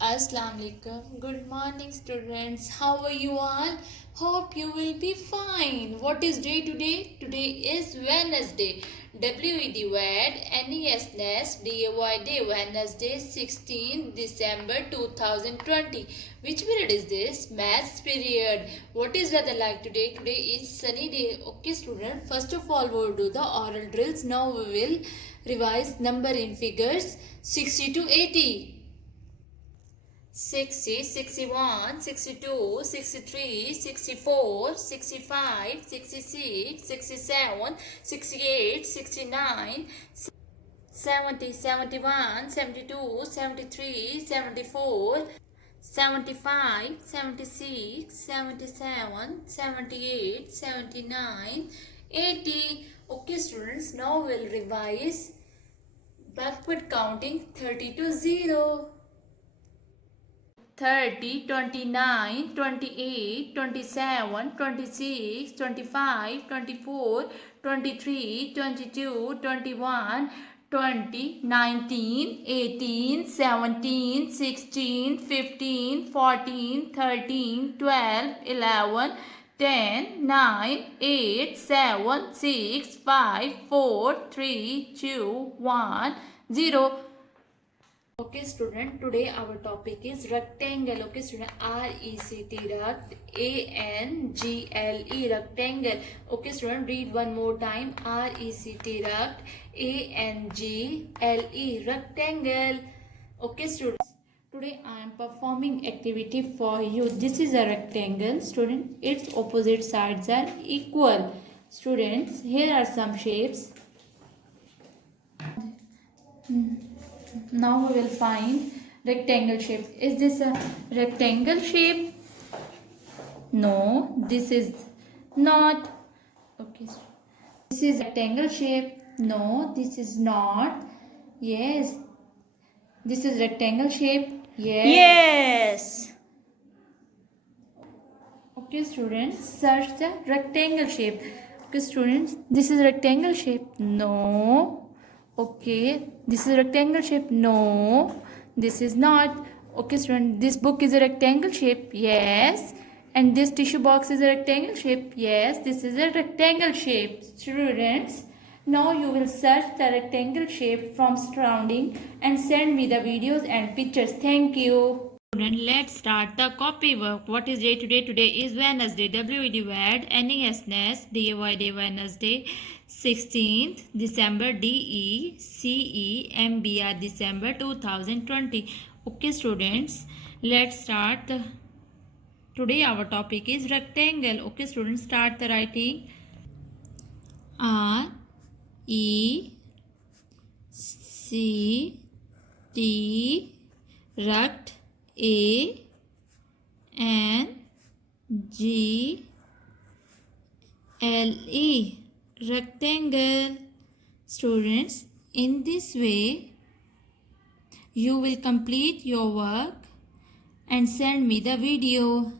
Assalamu alaikum. Good morning, students. How are you all? Hope you will be fine. What is day today? Today is Wednesday. WED NESNES DAY Wednesday 16 December 2020. Which period is this? Maths period. What is weather like today? Today is sunny day. Okay, student. First of all, we will do the oral drills. Now we will revise number in figures 60 to 80. 60, 61, 62, 63, 64, 65, 66, 67, 68, 69, 70, 71, 72, 73, 74, 75, 76, 77, 78, 79, 80. Okay, students, now we'll revise backward counting 30 to 0. 30, 29, 28, 27, 26, 25, 24, 23, 22, 21, 20, 19, 18, 17, 16, 15, 14, 13, 12, 11, 10, 9, 8, 7, 6, 5, 4, 3, 2, 1, 0. Okay, student, today our topic is rectangle. Okay, student, RECT, rect, ANGLE, rectangle. Okay, student, read one more time. RECT, rect, ANGLE, rectangle. Okay, students, today I am performing activity for you. This is a rectangle, student. Its opposite sides are equal. Students, here are some shapes. Now we will find rectangle shape. Is this a rectangle shape? No, this is not. Okay, this is rectangle shape. No, this is not. Yes, this is rectangle shape. Yes. Okay, students, search the rectangle shape. Okay, students, this is rectangle shape. No. Okay, this is rectangle shape. No, this is not. Okay, student, this book is a rectangle shape. Yes. And this tissue box is a rectangle shape. Yes, this is a rectangle shape. Students, now you will search the rectangle shape from surrounding and send me the videos and pictures. Thank you. Student, let's start the copy work. What is day today? Today is Wednesday. WED NESNES DAY Wednesday 16th December DECEMBR December 2020. Okay, students, let's start. Today our topic is rectangle. Okay, students, start the writing. RECT, rect, ANGLE, rectangle. Students, in this way you will complete your work and send me the video.